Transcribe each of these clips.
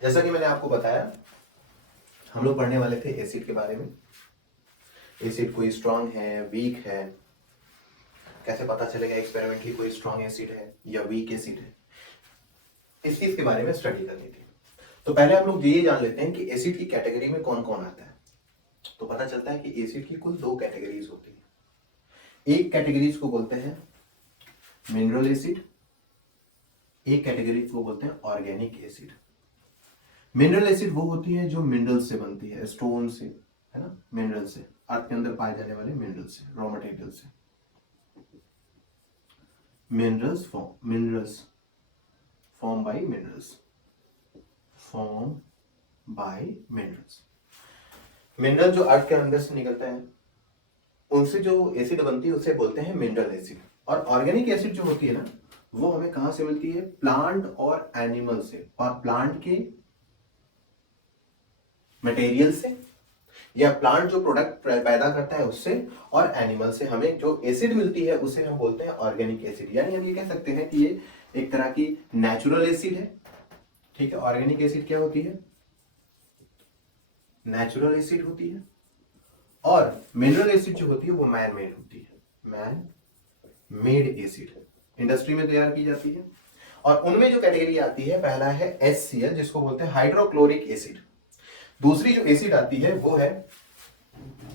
जैसा कि मैंने आपको बताया, हम लोग पढ़ने वाले थे एसिड के बारे में। एसिड कोई स्ट्रांग है, वीक है, कैसे पता चलेगा एक्सपेरिमेंटली कोई स्ट्रांग एसिड है या वीक एसिड है, इस चीज के बारे में स्टडी करनी थी। तो पहले हम लोग ये जान लेते हैं कि एसिड की कैटेगरी में कौन कौन आता है। तो पता चलता है कि एसिड की कुल दो कैटेगरीज होती है। एक कैटेगरीज को बोलते हैं मिनरल एसिड, एक कैटेगरीज को बोलते हैं ऑर्गेनिक एसिड। मिनरल एसिड वो होती है जो मिनरल से बनती है, स्टोन से, है ना, मिनरल से, अर्थ के अंदर पाए जाने वाले मिनरल से, रॉ मटेरियल से। Minerals form by minerals. Mineral जो अर्थ के अंदर से निकलता है, उनसे जो एसिड बनती है उसे बोलते हैं मिनरल एसिड। और ऑर्गेनिक एसिड जो होती है ना, वो हमें कहां से मिलती है? प्लांट और एनिमल से, और प्लांट के मटेरियल से, या प्लांट जो प्रोडक्ट पैदा करता है उससे, और एनिमल से हमें जो एसिड मिलती है उसे हम बोलते हैं ऑर्गेनिक एसिड। यानी हम ये कह सकते हैं कि ये एक तरह की नेचुरल एसिड है। ठीक है, ऑर्गेनिक एसिड क्या होती है? नेचुरल एसिड होती है। और मिनरल एसिड जो होती है वो मैन मेड होती है, मैन मेड एसिड, इंडस्ट्री में तैयार की जाती है। और उनमें जो कैटेगरी आती है, पहला है HCl जिसको बोलते हैं हाइड्रोक्लोरिक एसिड। दूसरी जो एसिड आती है वो है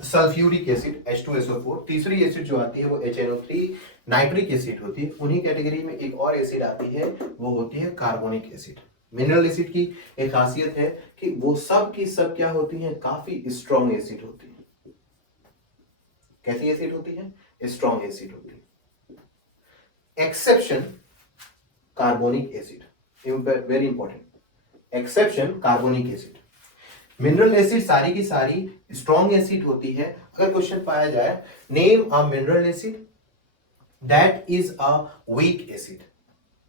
सल्फ्यूरिक एसिड H2SO4। तीसरी एसिड जो आती है वो HNO3 नाइट्रिक एसिड होती है। उन्हीं कैटेगरी में एक और एसिड आती है, वो होती है कार्बोनिक एसिड। मिनरल एसिड की एक खासियत है कि वो सब की सब क्या होती हैं? काफी स्ट्रॉन्ग एसिड होती है। कैसी एसिड होती है? स्ट्रॉन्ग एसिड होती है। Exception carbonic acid, very important, exception carbonic acid. Mineral acid सारी की सारी स्ट्रॉन्ग एसिड होती है। अगर क्वेश्चन पाया जाए name a mineral acid that is a weak acid,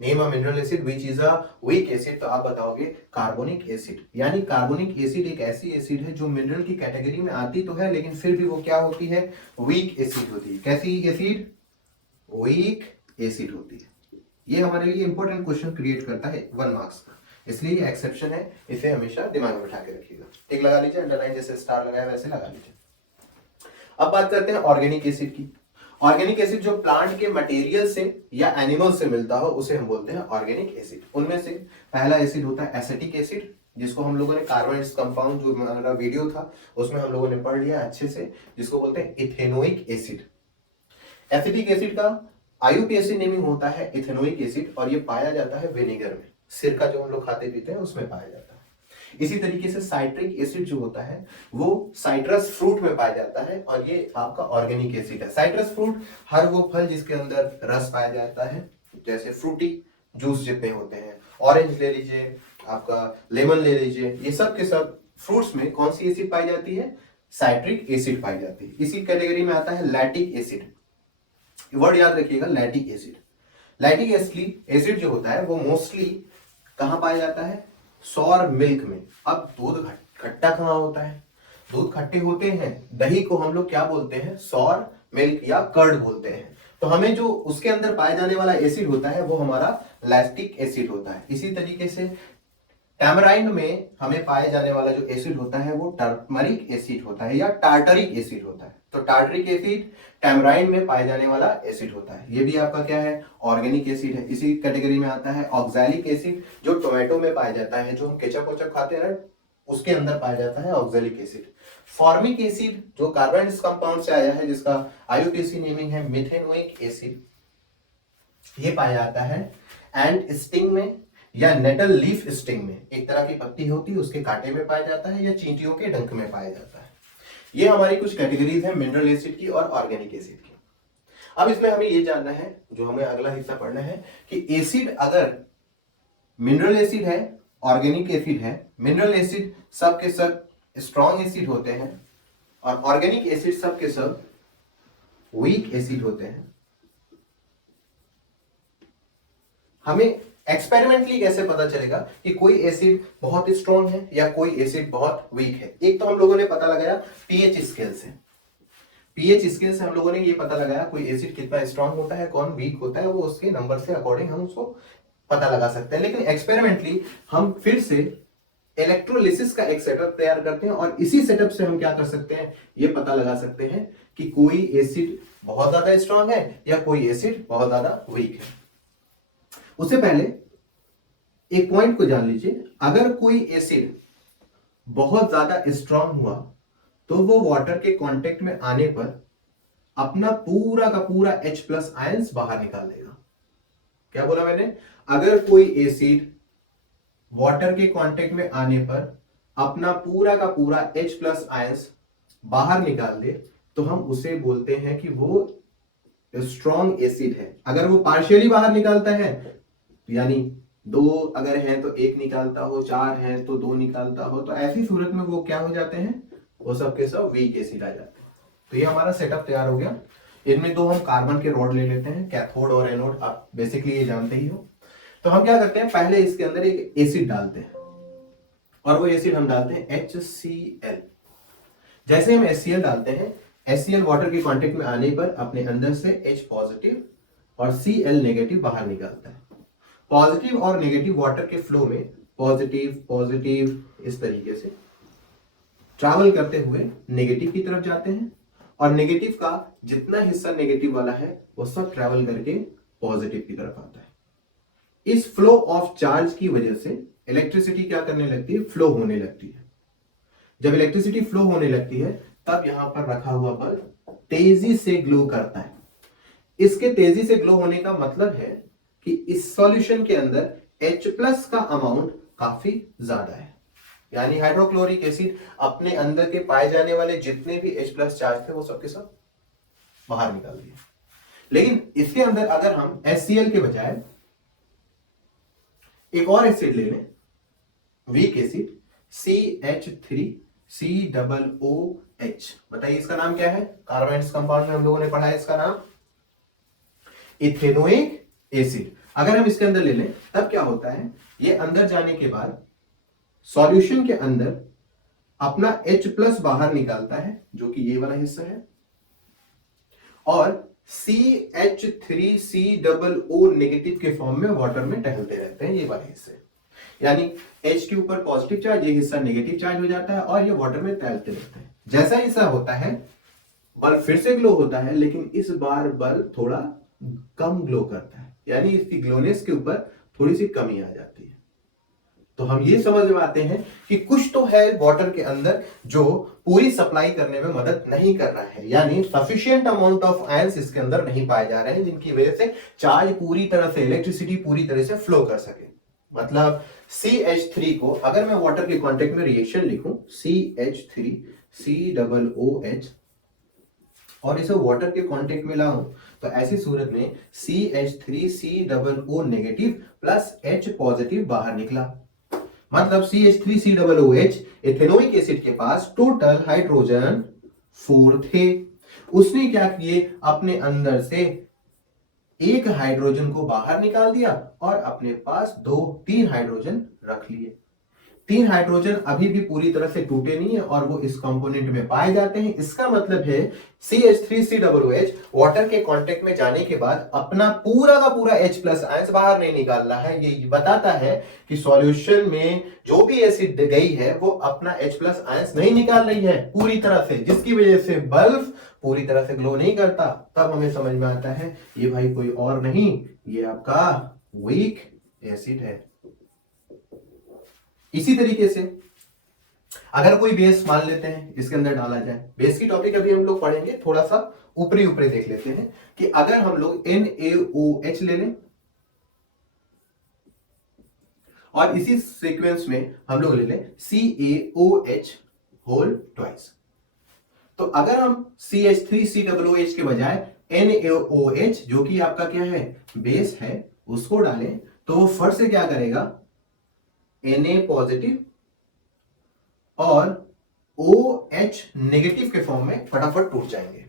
name a mineral acid which is a weak acid, तो आप बताओगे कार्बोनिक एसिड। यानी कार्बोनिक एसिड एक ऐसी एसिड है जो मिनरल की कैटेगरी में आती तो है, लेकिन फिर भी वो क्या होती है? वीक एसिड होती है। कैसी एसिड? वीक एसिड होती है। ये हमारे लिए इंपॉर्टेंट क्वेश्चन क्रिएट करता है 1 मार्क्स का, इसलिए ये एक्सेप्शन है, इसे हमेशा दिमाग में बिठा के रखिएगा। टिक लगा लीजिए, अंडरलाइन जैसे स्टार लगाया वैसे लगा लीजिए। अब बात करते हैं ऑर्गेनिक एसिड की। ऑर्गेनिक एसिड जो प्लांट के मटेरियल से या एनिमल से मिलता हो उसे हम बोलते हैं ऑर्गेनिक एसिड। उनमें से पहला एसिड होता है एसिटिक एसिड, जिसको हम लोगों ने कार्बन कंपाउंड जो हमारा वीडियो था उसमें हम लोगों ने पढ़ लिया अच्छे से, जिसको बोलते हैं इथेनोइक एसिड। एसिटिक एसिड का आईयूपीएसी नेमिंग होता है इथेनोइक एसिड, और ये पाया जाता है विनेगर में, सिरका जो हम लोग खाते पीते हैं उसमें पाया जाता है। इसी तरीके से साइट्रिक एसिड जो होता है वो साइट्रस फ्रूट में पाया जाता है, और ये आपका ऑर्गेनिक एसिड है। साइट्रस फ्रूट हर वो फल जिसके अंदर रस पाया जाता है, जैसे फ्रूटी जूस जितने होते हैं, ऑरेंज ले लीजिए, आपका लेमन ले लीजिए, ये सब के सब फ्रूट्स में कौन सी एसिड पाई जाती है? साइट्रिक एसिड पाई जाती है। इसी कैटेगरी में आता है लैक्टिक एसिड, वर्ड याद रखिएगा, लैक्टिक एसिड। लैक्टिक एसिड जो होता है वो मोस्टली कहां पाया जाता है? सौर मिल्क में। अब दूध खट्टा कहां होता है? दूध खट्टे होते हैं, दही को हम लोग क्या बोलते हैं? सौर मिल्क या कर्ड बोलते हैं। तो हमें जो उसके अंदर पाया जाने वाला एसिड होता है वो हमारा लैक्टिक एसिड होता है। इसी तरीके से टैमराइंड में हमें पाए जाने वाला जो एसिड होता है वो टर्मरिक एसिड होता है या टार्टरिक एसिड होता है। तो टार्टरिक एसिड टैमराइंड में पाए जाने वाला एसिड होता है। ये भी आपका क्या है? ऑर्गेनिक एसिड है। इसी कैटेगरी में आता है ऑक्सैलिक एसिड, जो टोमेटो में पाया जाता है, जो हम केचप वेचप खाते हैं ना उसके अंदर पाया जाता है ऑक्सैलिक एसिड। फॉर्मिक एसिड जो कार्बन कंपाउंड से आया है, जिसका आईयूपीएसी नेमिंग है मिथेनोइक एसिड, ये पाया जाता है एंड स्टिंग में या नेटल लीफ स्टिंग में, एक तरह की पत्ती होती है उसके कांटे में पाया जाता है, या चींटियों के डंक में पाया जाता है। ये हमारी कुछ कैटेगरीज है मिनरल एसिड की और ऑर्गेनिक एसिड की। अब इसमें हमें ये जानना है, जो हमें अगला हिस्सा पढ़ना है, कि एसिड अगर मिनरल एसिड है, ऑर्गेनिक एसिड है, मिनरल एसिड सब के सब स्ट्रॉन्ग एसिड होते हैं और ऑर्गेनिक एसिड सब के सब वीक एसिड होते हैं, हमें एक्सपेरिमेंटली कैसे पता चलेगा कि कोई एसिड बहुत स्ट्रॉन्ग है या कोई एसिड बहुत वीक है? एक तो हम लोगों ने पता लगाया पीएच स्केल से। पीएच स्केल से हम लोगों ने ये पता लगाया कोई एसिड कितना स्ट्रॉन्ग होता है, कौन वीक होता है, वो उसके नंबर से अकॉर्डिंग हम उसको पता लगा सकते हैं। लेकिन एक्सपेरिमेंटली हम फिर से इलेक्ट्रोलिसिस का एक सेटअप तैयार करते हैं और इसी सेटअप से हम क्या कर सकते हैं, ये पता लगा सकते हैं कि कोई एसिड बहुत ज्यादा स्ट्रांग है या कोई एसिड बहुत ज्यादा वीक है। उससे पहले एक पॉइंट को जान लीजिए, अगर कोई एसिड बहुत ज्यादा स्ट्रांग हुआ तो वो वाटर के कांटेक्ट में आने पर अपना पूरा का पूरा H+ आयंस बाहर निकाल देगा। क्या बोला मैंने, अगर कोई एसिड वाटर के कांटेक्ट में आने पर अपना पूरा का पूरा H+ आयंस बाहर निकाल दे तो हम उसे बोलते हैं कि वो स्ट्रॉन्ग एसिड है। अगर वो पार्शियली बाहर निकालता है, यानी 2 अगर हैं तो 1 निकालता हो, 4 हैं तो 2 निकालता हो, तो ऐसी सूरत में वो क्या हो जाते हैं, वो सब के सब वीक एसिड आ जाते हैं। तो ये हमारा सेटअप तैयार हो गया। इनमें 2 हम कार्बन के रॉड ले लेते हैं, कैथोड और एनोड, आप बेसिकली ये जानते ही हो। तो हम क्या करते हैं, पहले इसके अंदर एक एसिड डालते हैं और वो एसिड हम डालते हैं HCl। जैसे हम HCl डालते हैं, HCl वाटर के कांटेक्ट में आने पर अपने अंदर से H+ और Cl नेगेटिव बाहर निकालता है। पॉजिटिव और नेगेटिव वाटर के फ्लो में पॉजिटिव पॉजिटिव इस तरीके से ट्रैवल करते हुए नेगेटिव की तरफ जाते हैं और नेगेटिव का जितना हिस्सा नेगेटिव वाला है वो सब ट्रैवल करके पॉजिटिव की तरफ आता है। इस फ्लो ऑफ चार्ज की वजह से इलेक्ट्रिसिटी क्या करने लगती है, फ्लो होने लगती है। जब इलेक्ट्रिसिटी फ्लो होने लगती है तब यहां पर रखा हुआ बल्ब तेजी से ग्लो करता है। इसके तेजी से ग्लो होने का मतलब है कि इस सॉल्यूशन के अंदर H+ का अमाउंट काफी ज्यादा है, यानी हाइड्रोक्लोरिक एसिड अपने अंदर के पाए जाने वाले जितने भी H+ चार्ज थे वो सबके सब बाहर निकाल दिए। लेकिन इसके अंदर अगर हम HCl के बजाय एक और एसिड ले लें, वीक एसिड CH3COOH, बताइए इसका नाम क्या है, कार्बोनेट्स कंपाउंड में हम लोगों ने पढ़ा है इसका नाम इथेनोइक एसिड। अगर हम इसके अंदर ले लें तब क्या होता है, ये अंदर जाने के बाद सॉल्यूशन के अंदर अपना H+ बाहर निकालता है जो कि ये वाला हिस्सा है, और CH3COO नेगेटिव के फॉर्म में वाटर में टहलते रहते हैं ये वाले हिस्से, यानी H के ऊपर पॉजिटिव चार्ज, ये हिस्सा नेगेटिव चार्ज हो जाता है और ये वाटर में तैरते रहते हैं। जैसा ऐसा होता है बल्ब फिर से ग्लो होता है, लेकिन इस बार बल्ब थोड़ा कम ग्लो करता है, यानी इसकी ग्लोनेस के ऊपर थोड़ी सी कमी आ जाती है। तो हम ये समझ में आते हैं कि कुछ तो है वाटर के अंदर जो पूरी सप्लाई करने में मदद नहीं कर रहा है, यानी सफिशिएंट अमाउंट ऑफ आयंस इसके अंदर नहीं पाए जा रहे हैं जिनकी वजह से चार्ज पूरी तरह से, इलेक्ट्रिसिटी पूरी तरह से फ्लो कर सके। मतलब CH3 को अगर मैं वाटर के कांटेक्ट में रिएक्शन लिखूं CH3COOH और इसे वाटर के कांटेक्ट में लाऊं तो ऐसी सूरत में CH3COO negative plus H positive बाहर निकला। मतलब CH3COOH इथेनोइक एसिड के पास टोटल हाइड्रोजन 4 थे। उसने क्या किए, अपने अंदर से एक हाइड्रोजन को बाहर निकाल दिया और अपने पास 3 हाइड्रोजन रख लिए। 3 हाइड्रोजन अभी भी पूरी तरह से टूटे नहीं है और वो इस कंपोनेंट में पाए जाते हैं। इसका मतलब है CH3COOH वाटर के कांटेक्ट में जाने के बाद अपना पूरा का पूरा H+ आयंस बाहर नहीं निकाल रहा है। ये बताता है कि सॉल्यूशन में जो भी एसिड गई है वो अपना H+ आयंस नहीं निकाल रही है पूरी तरह से, जिसकी वजह से बल्ब पूरी तरह से ग्लो नहीं करता। तब हमें समझ में आता है ये भाई कोई और नहीं, ये आपका वीक एसिड है। इसी तरीके से अगर कोई बेस मान लेते हैं इसके अंदर डाला जाए, बेस की टॉपिक अभी हम लोग पढ़ेंगे, थोड़ा सा ऊपरी ऊपरी देख लेते हैं कि अगर हम लोग NaOH ले लें और इसी सीक्वेंस में हम लोग ले लें CaOH होल ट्वाइस, तो अगर हम CH3COOH के बजाय NaOH जो कि आपका क्या है, बेस है, उसको डालें तो वो फट से क्या करेगा, Na पॉजिटिव और OH नेगेटिव के फॉर्म में फटाफट टूट जाएंगे।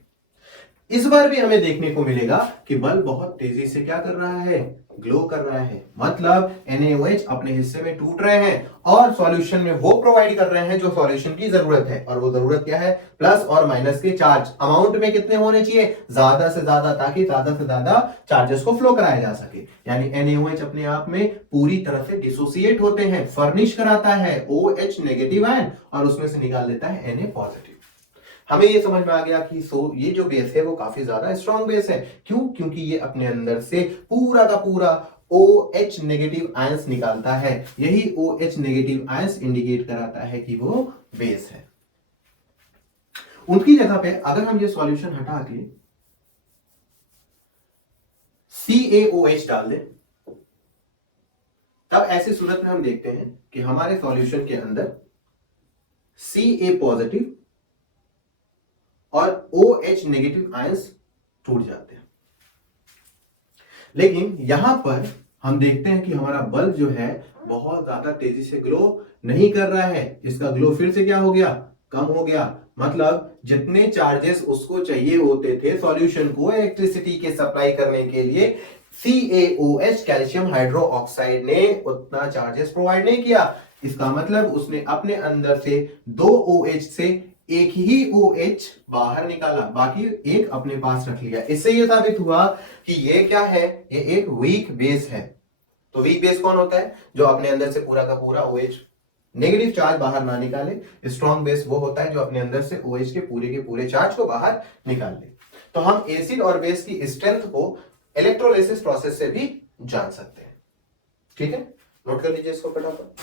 इस बार भी हमें देखने को मिलेगा कि बल्ब बहुत तेजी से क्या कर रहा है, ग्लो कर रहा है, मतलब NaOH अपने हिस्से में टूट रहे हैं और सॉल्यूशन में वो प्रोवाइड कर रहे हैं जो सॉल्यूशन की जरूरत है। और वो जरूरत क्या है? प्लस और माइनस के चार्ज अमाउंट में कितने होने चाहिए? ज्यादा से ज्यादा, ताकि ज्यादा से ज्यादा चार्जेस को फ्लो कराया जा सके। यानी NaOH अपने आप में पूरी तरह से डिसोसिएट होते हैं, फर्निश कराता है OH नेगेटिव आयन और उसमें से निकाल देता है Na पॉजिटिव। हमें ये समझ में आ गया कि ये जो बेस है वो काफी ज्यादा स्ट्रॉन्ग बेस है। क्यों? क्योंकि ये अपने अंदर से पूरा का पूरा OH नेगेटिव आयंस निकालता है। यही OH नेगेटिव आयंस इंडिकेट कराता है कि वो बेस है। उनकी जगह पे अगर हम ये सॉल्यूशन हटा के CaOH डाल दें, तब ऐसी सूरत में हम देखते हैं कि हमारे सॉल्यूशन के अंदर Ca पॉजिटिव और OH नेगेटिव आयंस टूट जाते हैं। लेकिन यहां पर हम देखते हैं कि हमारा बल्ब जो है बहुत ज्यादा तेजी से ग्लो नहीं कर रहा है। इसका ग्लो फिर से क्या हो गया? कम हो गया। मतलब जितने चार्जेस उसको चाहिए होते थे सॉल्यूशन को इलेक्ट्रिसिटी के सप्लाई करने के लिए, CaOH कैल्शियम हाइड्रोक्साइड ने उतना चार्जेस प्रोवाइड नहीं किया। इसका मतलब उसने अपने अंदर से 2 OH से एक ही OH बाहर निकाला, बाकी एक अपने पास रख लिया। इससे यह साबित हुआ कि ये क्या है? ये एक वीक बेस है। तो वीक बेस कौन होता है? जो अपने अंदर से पूरा का पूरा OH नेगेटिव चार्ज बाहर ना निकाले। स्ट्रॉन्ग बेस वो होता है जो अपने अंदर से OH के पूरे चार्ज को बाहर निकाल ले। तो हम एसिड और बेस की स्ट्रेंथ को इलेक्ट्रोलिसिस प्रोसेस से भी जान सकते हैं। ठीक है, नोट कर लीजिए इसको फटाफट।